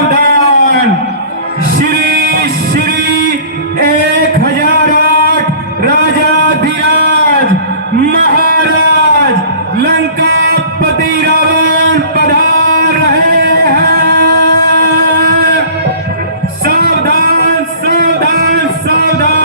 सावधान। श्री श्री 1008 राजाधिराज महाराज लंकापति रावण पधार रहे हैं। सावधान सावधान सावधान।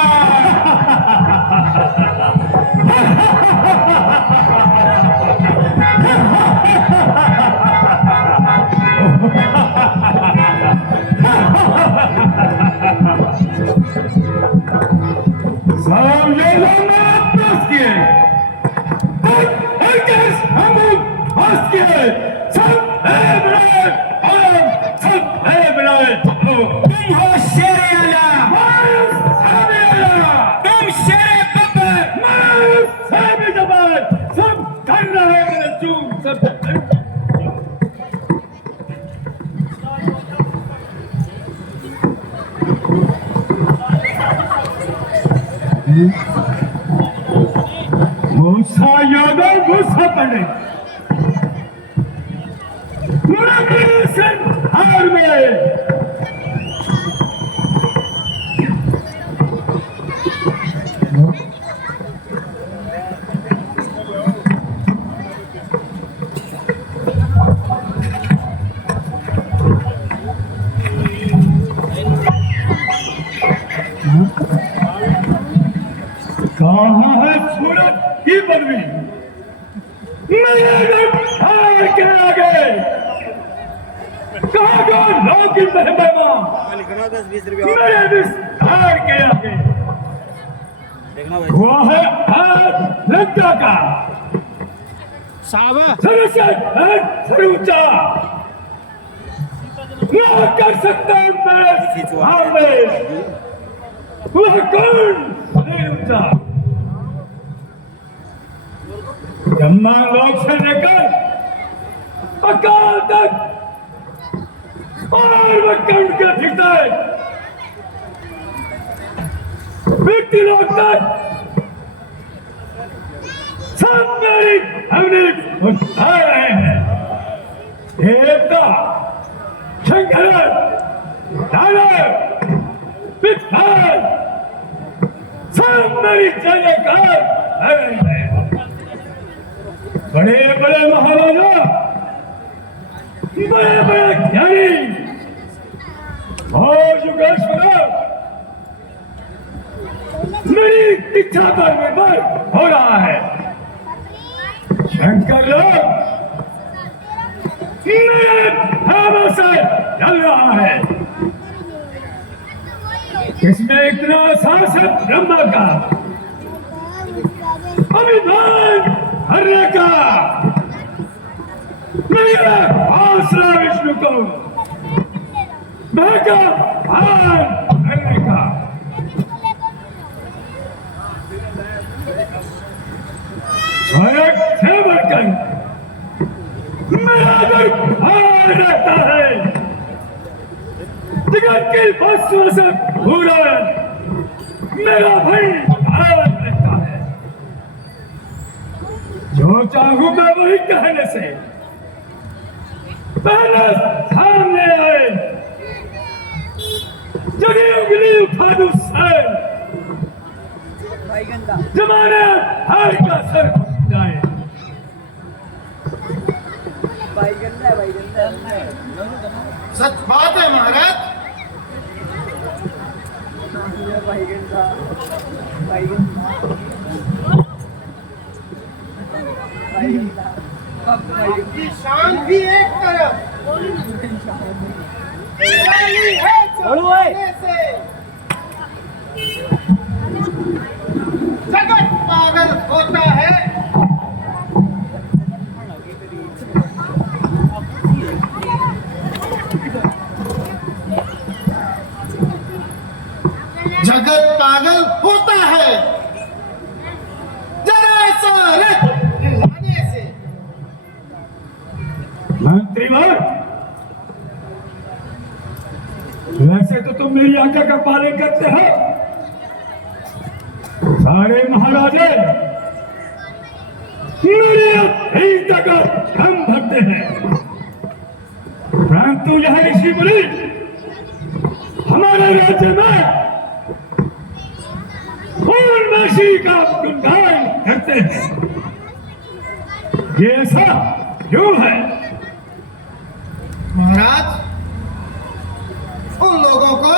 सामने लाना हंस के हम हंस के सब है बड़े सब है बड़े। तुम हो शेर आला तुम शेर बब्बर सब जबर सब कर रहे मेरे चूम सब मूसा यादव गुस्सा पड़े हार में कहाँ है सूरज की बनवी मेरे हार के आगे कहाँ गो लोग मेहमान मेरे विस्तार के आगे हुआ है आज लंका का सर ऊंचा ना कर सकता मैं वह कौन ऊंचा ब्रह्मा लोक से लेकर अकाल तक और वह कंठ के ठिकाने व्यक्ति लोग तक सब मेरी हमने उठा रहे हैं। देवता शंकर दानव पित्तर सब मेरी जयकार कर रहे हैं। बड़े बड़े महाराजा बड़े बड़े ज्ञानी और युगेश्वर मेरी इच्छा पर निर्भर हो रहा है। शंकर लोग मेरे भावों से चल रहा है। इसमें इतना साहस है ब्रह्मा का अभिमान हरने का मेरा हौसला विष्णु को भागा भान हरने का स्वयं से बढ़कर मेरा दिल भार रहता है। जगत की वस्तु से पूरा मेरा भाई भार रहता है। जो चाहूं मैं वही कहने से पहले सामने आए। जगी उंगली उठा दूं सर जमाने हार का सर जाए। सच बात है महाराज। आपकी शान भी एक तरफ है से जगत पागल होता है। जगत पागल होता है जरा सा रथ लाने से। मंत्रीवर वैसे तो तुम मेरी आज्ञा का पालन करते हो। सारे महाराजे मेरे तक हम भरते हैं। परंतु यह ऋषि मुनि हमारे राज्य में पूर्णमासी का गुणगान करते हैं। ये ऐसा क्यों है? महाराज, उन लोगों को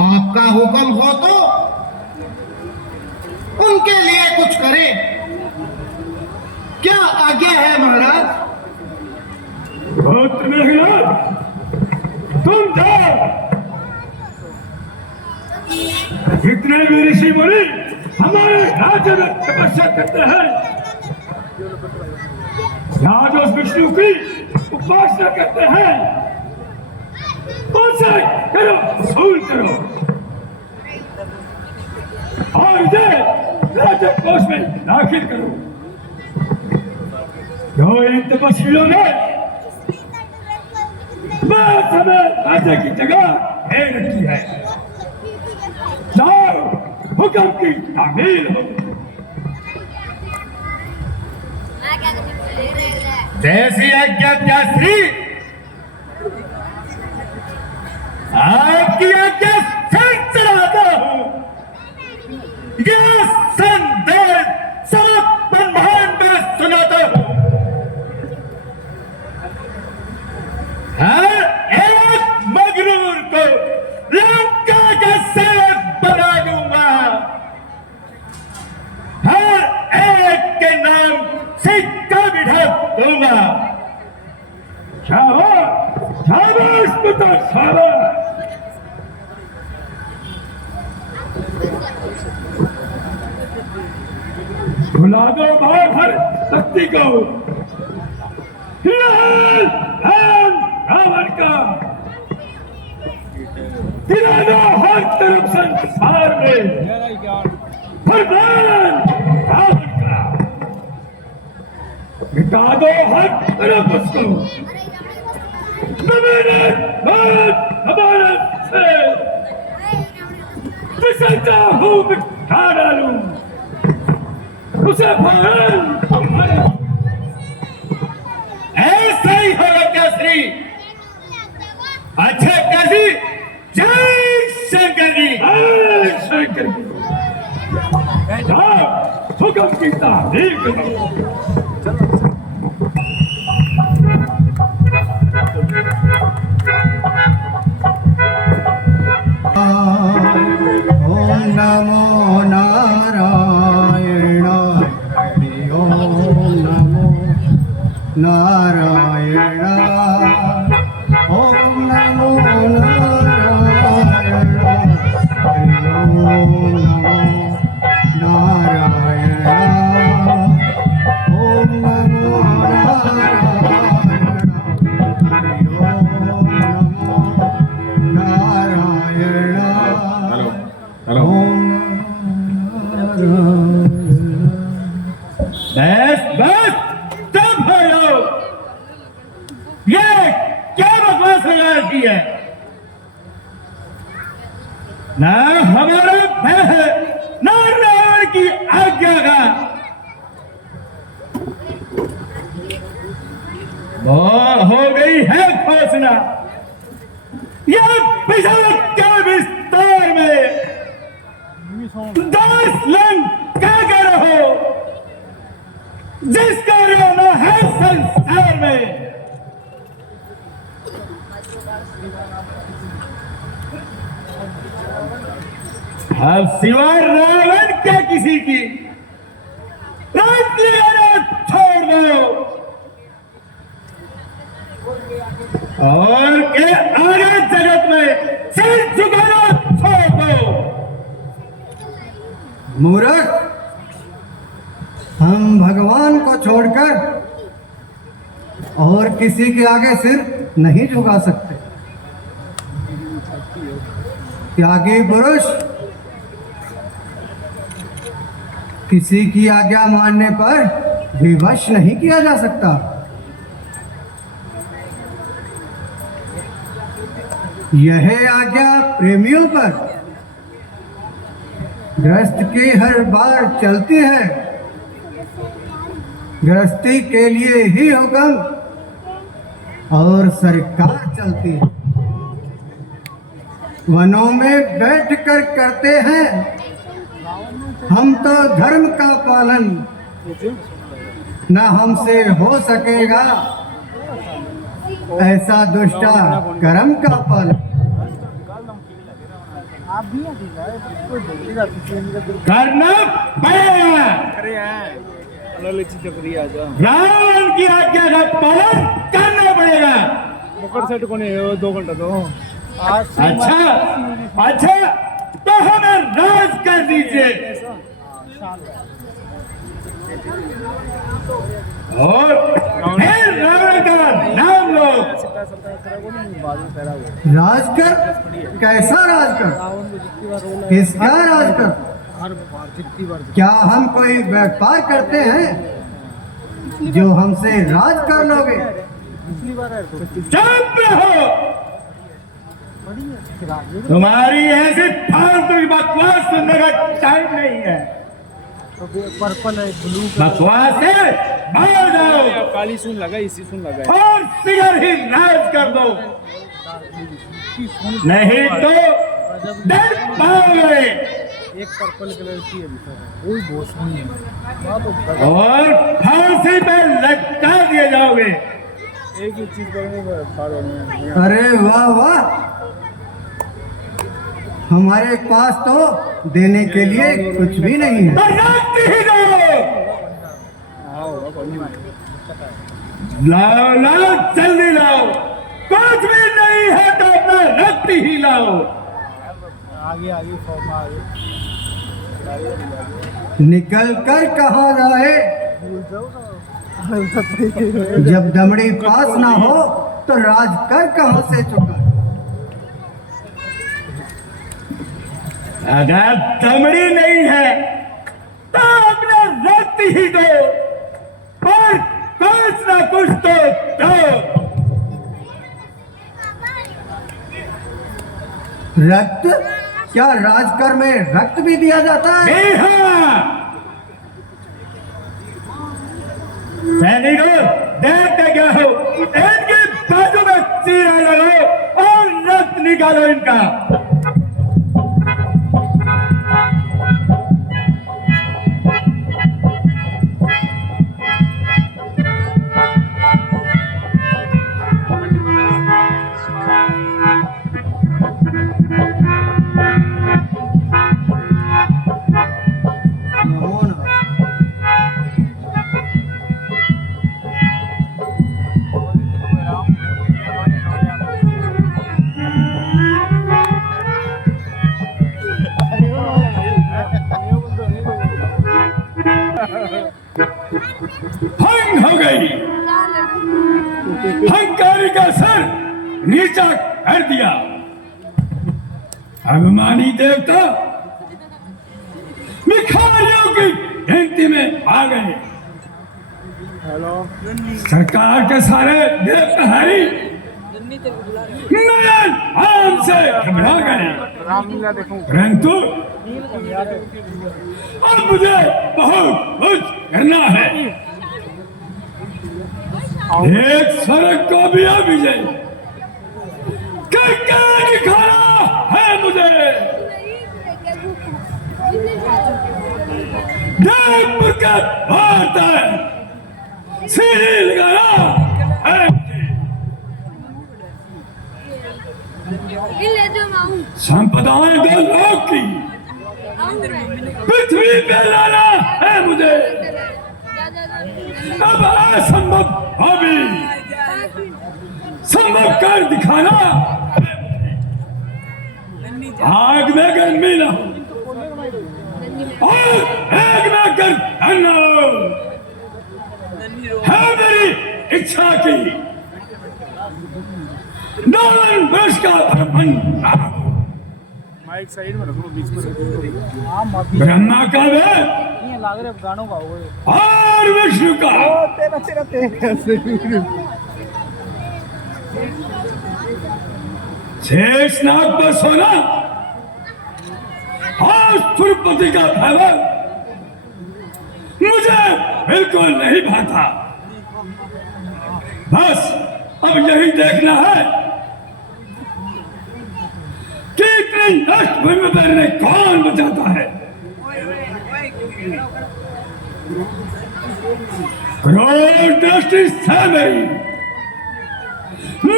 आपका हुक्म हो तो उनके लिए कुछ करें। क्या आज्ञा है महाराज? पुत्र मेघनाथ, तुम जाओ। जितने भी ऋषि मुनि हमारे राज्य में तपस्या करते हैं या जो विष्णु की उपासना करते हैं, उनसे करो, वसूल करो और इसे राज्य कोष में दाखिल करो। जो इन तपस्वियों ने समय राज्य की जगह घेर रखी है, जाओ, हुक्म की तामील हो। जैसी आज्ञा त्याश्री, आपकी आज्ञा सर चढ़ाता हूं। यह संदेश सब ब्रह्मांड में सुनाता हूं। हर एक मगरूर को लंका का सेवक बना दूंगा। हर एक के नाम सिक्का बिठा दूंगा। शाबाश, शाबाश पुत्र, शाबाश। बुला दो बाहर शक्ति को। रावण का गिरा दो हर तरफ संसार में। फरमान रावण का, मिटा दो हर तरफ उसको। भारत से विसर्जा हूँ, मिटा डालूं उसे। ऐसा ही होगा क्या श्री? अच्छा कैसी? जय शंकर जी, जय शंकर जी। हुक्म की तारीफ करो। ओम नमो नारायण, ओम नमो नारायण, ओम नमो नारायण, ओम नमो नारायण, ओम नमो नारायण, ओम नमो नारायण। बस बस, चुप हो जाओ। ये क्या बकवास लगाती है? ना हमारा भय है, ना रावण की आज्ञा का। वो हो गई है घोषणा। यह पिछड़ के विस्तार में 10 लंका का रहो, जिसका रोना है संसार में। अब सिवाय रावण क्या किसी की छोड़ दो और के आगे जगत में सिर झुकाना छोड़ दो। मूर्ख, हम भगवान को छोड़कर और किसी के आगे सिर नहीं झुका सकते। त्यागी पुरुष किसी की आज्ञा मानने पर विवश नहीं किया जा सकता। यह आज्ञा प्रेमियों पर गृहस्थ की हर बार चलती है, गृहस्थी के लिए ही हुक्म और सरकार चलती है। वनों में बैठकर करते हैं हम तो धर्म का पालन, न हमसे हो सकेगा ऐसा दुष्टा कर्म का पालन। करना पड़ेगा। रावण की आज्ञा का पालन करना पड़ेगा। मुकट को नहीं 2 घंटा तो अच्छा तो हमें राज कर दीजिए और फिर रावण का नाम लो। राजकर? कैसा राजकर? किसका राजकर? क्या हम कोई व्यापार करते हैं जो हमसे राज कर लोगे? चुप रहो, तुम्हारी ऐसी फालतू की बकवास सुनने का टाइम नहीं है। पर्पल है, ब्लू बकवास है, बाहर जाओ काली सुन लगा, इसी सुन लगा और सिगर ही राज कर दो, नहीं तो डर पाओगे। एक पर्पल कलर की है वही बहुत सुनी है और फांसी पे लटका दिए जाओगे। एक ही चीज करने में। अरे वाह वाह, हमारे पास तो देने के लिए कुछ भी नहीं है। तो रक्त ही लाओ, लाओ जल्दी लाओ, कुछ भी नहीं है तो अपना रक्त ही लाओ। आगे फॉर्म आगे निकल कर कहाँ जाए? जब दमड़ी पास ना हो तो राज कर कहाँ से चुका? अगर दमड़ी नहीं है तो अपना रक्त ही दो, पर कुछ ना कुछ तो दो। रक्त? क्या राजकर में रक्त भी दिया जाता है? जी हाँ, सैनिकों देखते क्या हो, इनके बाजू में चीरा लगाओ और रक्त निकालो इनका। नमो नमः। भंग हो गई, हंकारी का सर नीचा कर दिया। अभिमानी देवता भिखारियों की गिनती में आ गए। सरकार के सारे देवताहारी नयन आम से घबरा गए, रामलीला देखूं परंतु अब मुझे बहुत कुछ करना है। एक स्वर्ग को भी विजय करके दिखाना है मुझे। जयपुर का भारत है, सीढ़ी लगाना है। संपदाएं दो लोग की पृथ्वी पे लाना है मुझे। अब असंभव अभी संभव कर दिखाना है। आग में गर्मी ना हो और आग में गर्म ना हो, है मेरी इच्छा की। नौवन वर्ष का भ्रमण ना हो। माइक साइड में रखो, बीच में रखो। ब्रह्मा का वे ये लाग रहे गानों का वो और विष्णु का तेरा शेषनाग पर सोना सुरपति का भवन मुझे बिल्कुल नहीं भाता। बस अब यही देखना है कि इतनी नष्ट भूमि पर इन्हें कौन बचाता है। क्रोध दृष्टि से मेरी न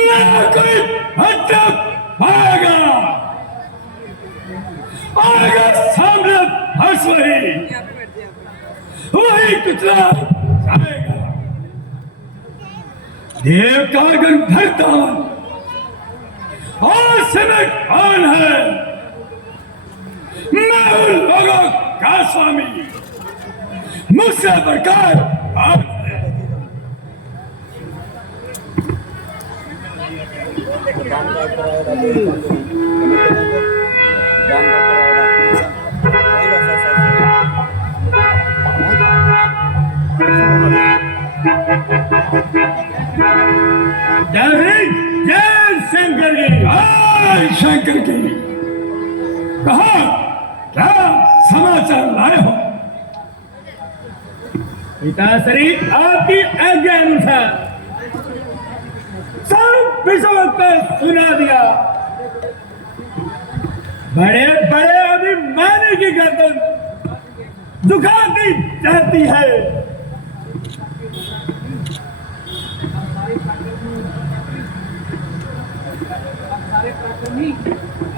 कोई हटक पाएगा। आएगा सामने हर्ष वही कुचला जाएगा। देव का गंधर्व और सिमट कौन है? मैं उन लोगों का स्वामी, मुझसे बढ़कर कौन है? जय शंकर की, जय शंकर की। कहा क्या समाचार लाए हो? पिताश्री आपकी आज्ञा अनुसार सब विषयों को सुना दिया। बड़े बड़े अभिमानी की गर्दन दुखाती जाती है।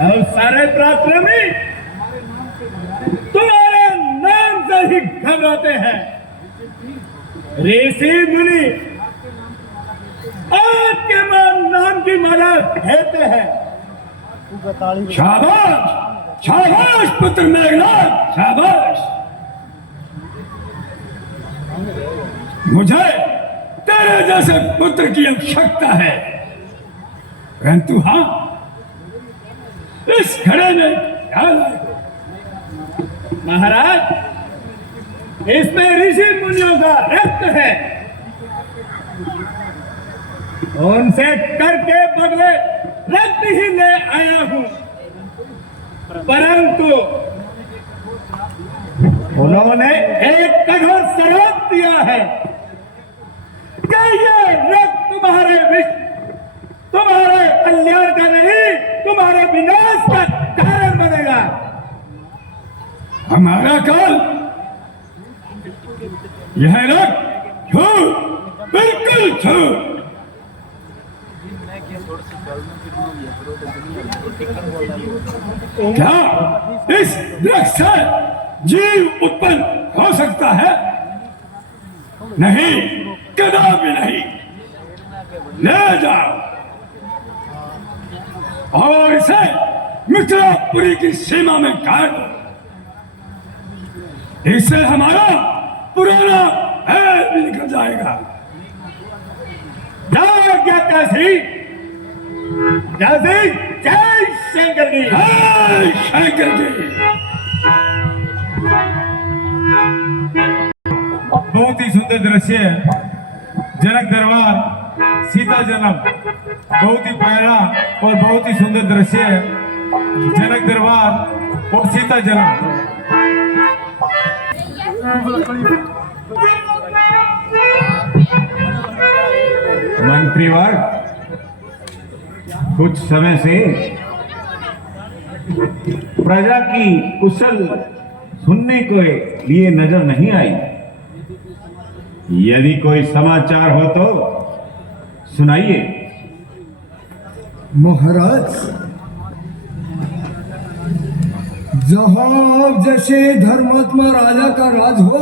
और सारे पराक्रमी तुम्हारे नाम से ही घबराते हैं। ऋषि मुनि आपके नाम की माला कहते हैं। शाबाश शाबाश पुत्र मेघनाथ, शाबाश। मुझे तेरे जैसे पुत्र की आवश्यकता है, परंतु हाँ, इस घड़े में क्या लाए? महाराज, इसमें ऋषि मुनियों का रक्त है। उनसे करके बदले रक्त ही ले आया हूं, परंतु उन्होंने एक कठोर शराप दिया है कि ये रक्त तुम्हारे कल्याण का नहीं, तुम्हारे विनाश का कारण बनेगा। हमारा काल यह रक्त झूठ, बिल्कुल झूठ। क्या इस वृक्ष से जीव उत्पन्न हो सकता है? नहीं, कदापि नहीं। ले जाओ और इसे मिथिलापुरी की सीमा में गाड़ दो। इससे हमारा पुराना भय भी निकल जाएगा। जय जय शंकर जी, जय शंकर जी। बहुत ही सुंदर दृश्य है। जनक दरबार, सीता जन्म, बहुत ही प्यारा और बहुत ही सुंदर दृश्य है। जनक दरबार और सीता जन्म। मंत्रीवर, कुछ समय से प्रजा की कुशल सुनने के लिए नजर नहीं आई। यदि कोई समाचार हो तो सुनाइए। महाराज, जहां जैसे धर्मात्मा राजा का राज हो,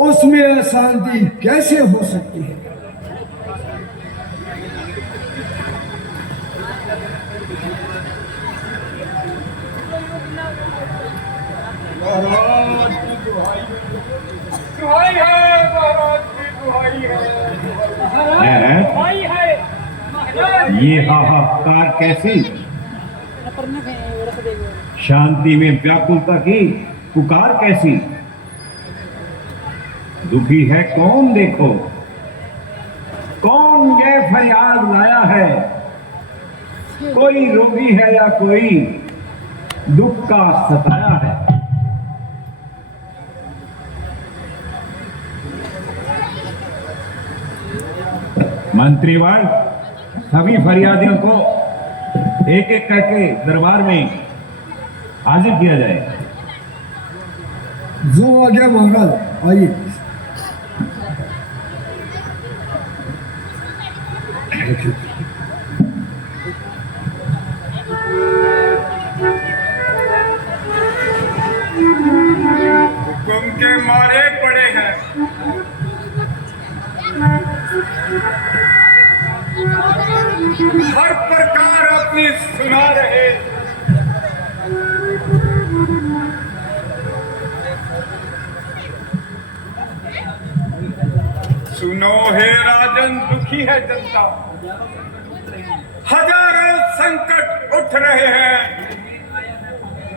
उसमें अशांति कैसे हो सकती है? ये हाहाकार कैसी? शांति में व्याकुलता की पुकार कैसी? दुखी है कौन? देखो, कौन ये फरियाद लाया है? कोई रोगी है या कोई दुख का सताया है। मंत्रीवाल सभी फरियादियों को एक एक करके दरबार में हाजिर किया जाए। जो आ गया महाराज, आइए। हुक्म के मारे पड़े हैं। हर प्रकार अपनी सुना रहे। सुनो हे राजन, दुखी है जनता, हजारों संकट उठ रहे हैं।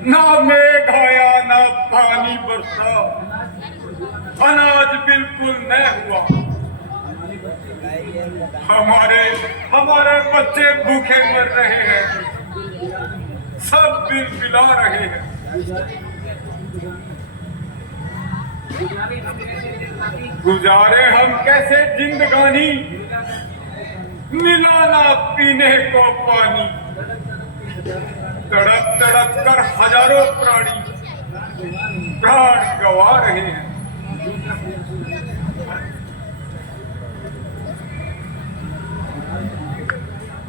ना मेघ आया, ना पानी बरसा, अनाज बिल्कुल न हुआ। हमारे बच्चे भूखे मर रहे हैं, सब बिलबिला रहे हैं। गुजारे हम कैसे जिंदगानी, मिला ना पीने को पानी। तड़प तड़प कर हजारों प्राणी प्राण गंवा रहे हैं।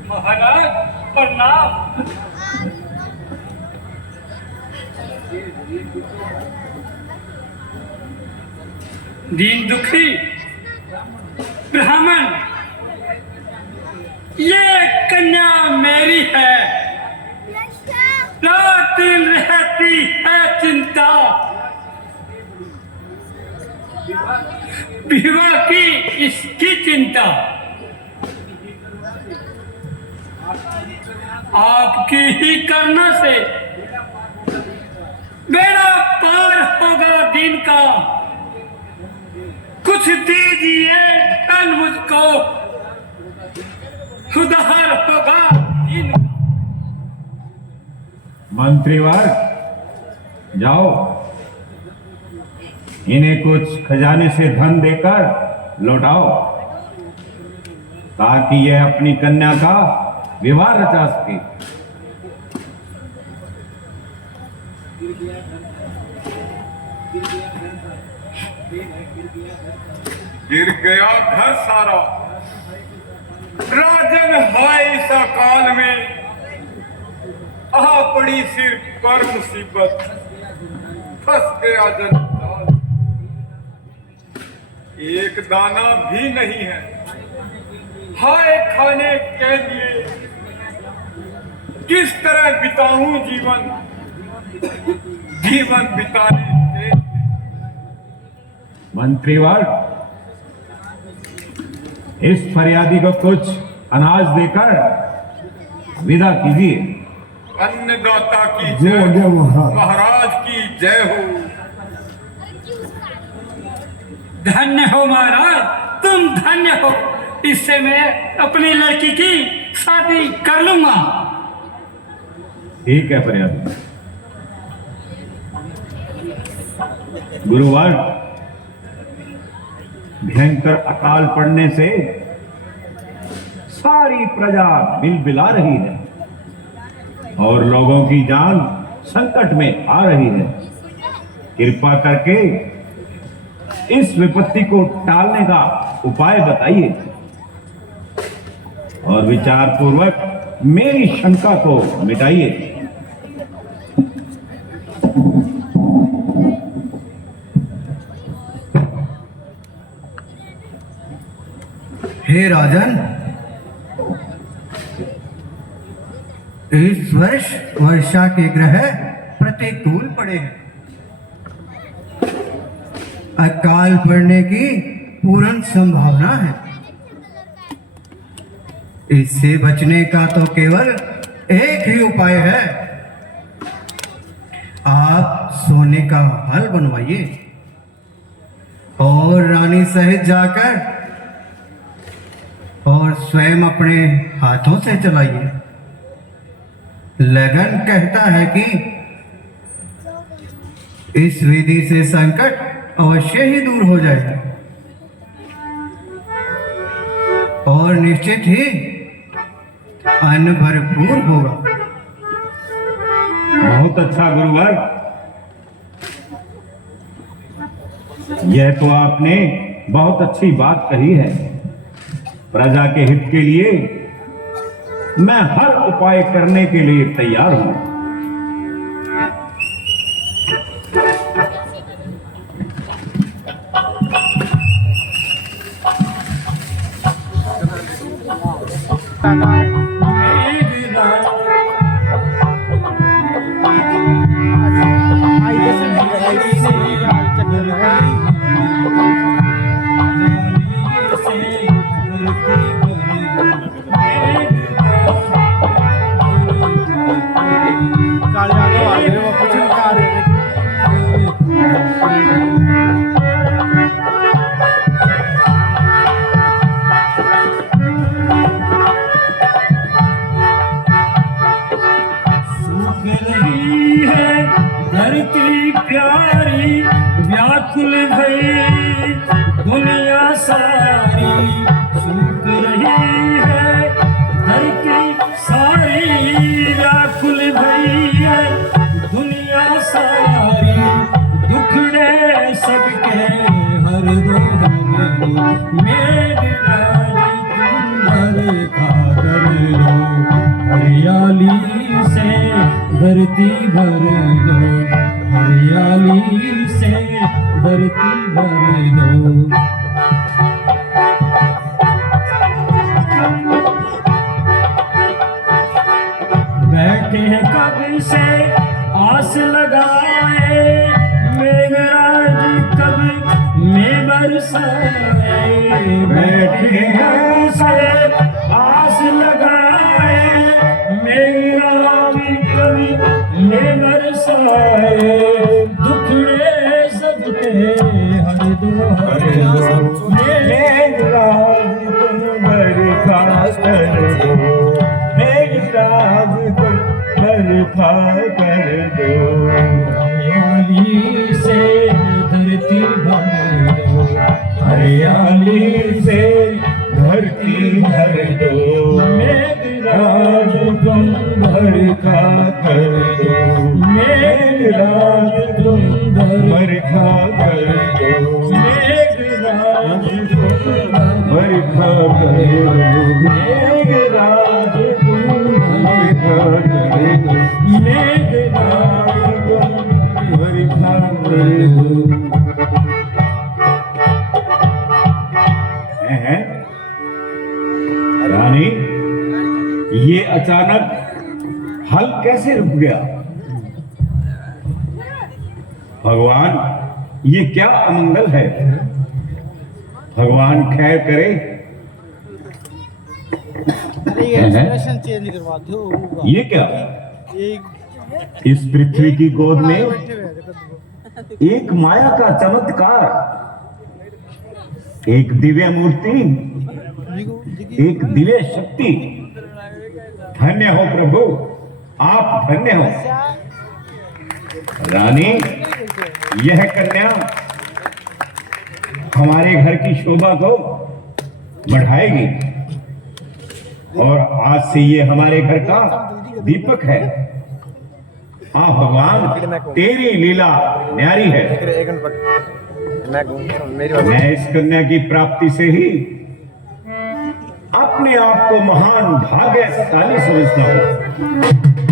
महाराज प्रणाम। दीन दुखी ब्राह्मण, ये कन्या मेरी है। रात दिन रहती है चिंता, विवाह की इसकी चिंता। आपकी ही करना से बेड़ा पार होगा दिन का। कुछ दीजिए तन मुझको, उधार होगा दिन का। मंत्रीवार जाओ, इन्हें कुछ खजाने से धन देकर लौटाओ, ताकि यह अपनी कन्या का विवाह रचा सके। गिर गया घर सारा, राजन हाय सा काल में। आ पड़ी सिर पर मुसीबत, फंस गया जंजाल। एक दाना भी नहीं है, हाय खाने के लिए। किस तरह बिताऊं जीवन बिताने के। मंत्रीवार इस फरियादी को कुछ अनाज देकर विदा कीजिए। अन्नदाता की जो जय आज्ञा हो, महाराज। महाराज की जय हो। धन्य हो महाराज, तुम धन्य हो। इससे मैं अपनी लड़की की शादी कर लूंगा। ठीक है फरियादी। गुरुवार भयंकर अकाल पड़ने से सारी प्रजा बिलबिला रही है और लोगों की जान संकट में आ रही है। कृपा करके इस विपत्ति को टालने का उपाय बताइए और विचार पूर्वक मेरी शंका को मिटाइए। हे राजन, इस वर्ष वर्षा के ग्रह प्रतिकूल पड़े हैं। अकाल पड़ने की पूर्ण संभावना है। इससे बचने का तो केवल एक ही उपाय है। आप सोने का हल बनवाइए और रानी सहित जाकर और स्वयं अपने हाथों से चलाइए। लगन कहता है कि इस विधि से संकट अवश्य ही दूर हो जाएगा और निश्चित ही अन्न भरपूर होगा। बहुत अच्छा गुरुवर, यह तो आपने बहुत अच्छी बात कही है। प्रजा के हित के लिए मैं हर उपाय करने के लिए तैयार हूं। धरती प्यारी व्याकुल भई दुनिया सारी सूख रही है। धरती सारी व्याकुल भई है दुनिया सारी, दुखड़े सबके हर दो मेघराज तुम बरखा कर दो, हरियाली से धरती भर दो, हरियाली से धरती भर दो। बैठे हैं कब से आस लगाए, मेघराज कब में बरसाए। बैठे हैं से आस लगाए, मेघराज कब में बरसाए। दुखड़े सबके हर दो मेघराज तुम बरखा कर दो, मेघराज तुम बरखा कर दो, हरियाली से धरती भर दो, हरियाली से धरती भर दो। मेघराज तुम बरखा कर दो, मेघराज तुम बरखा कर दो, मेघराज तुम बरखा कर दो, मेघराज तुम बरखा कर दो, मेघराज तुम बरखा कर दो। रानी, ये अचानक हल कैसे रुक गया? भगवान, ये क्या अमंगल है? भगवान खैर करे। एक्सप्रेशन चेंज करवा दो। ये क्या? एक इस पृथ्वी की गोद में बैठे हुए हैं, एक माया का चमत्कार, एक दिव्य मूर्ति, एक दिव्य शक्ति। धन्य हो प्रभु, आप धन्य हो। रानी, यह कन्या हमारे घर की शोभा को बढ़ाएगी और आज से ये हमारे घर का दीपक है। हाँ भगवान, तेरी लीला न्यारी है। मैं इस कन्या की प्राप्ति से ही अपने आप को महान भाग्यशाली समझता हूं।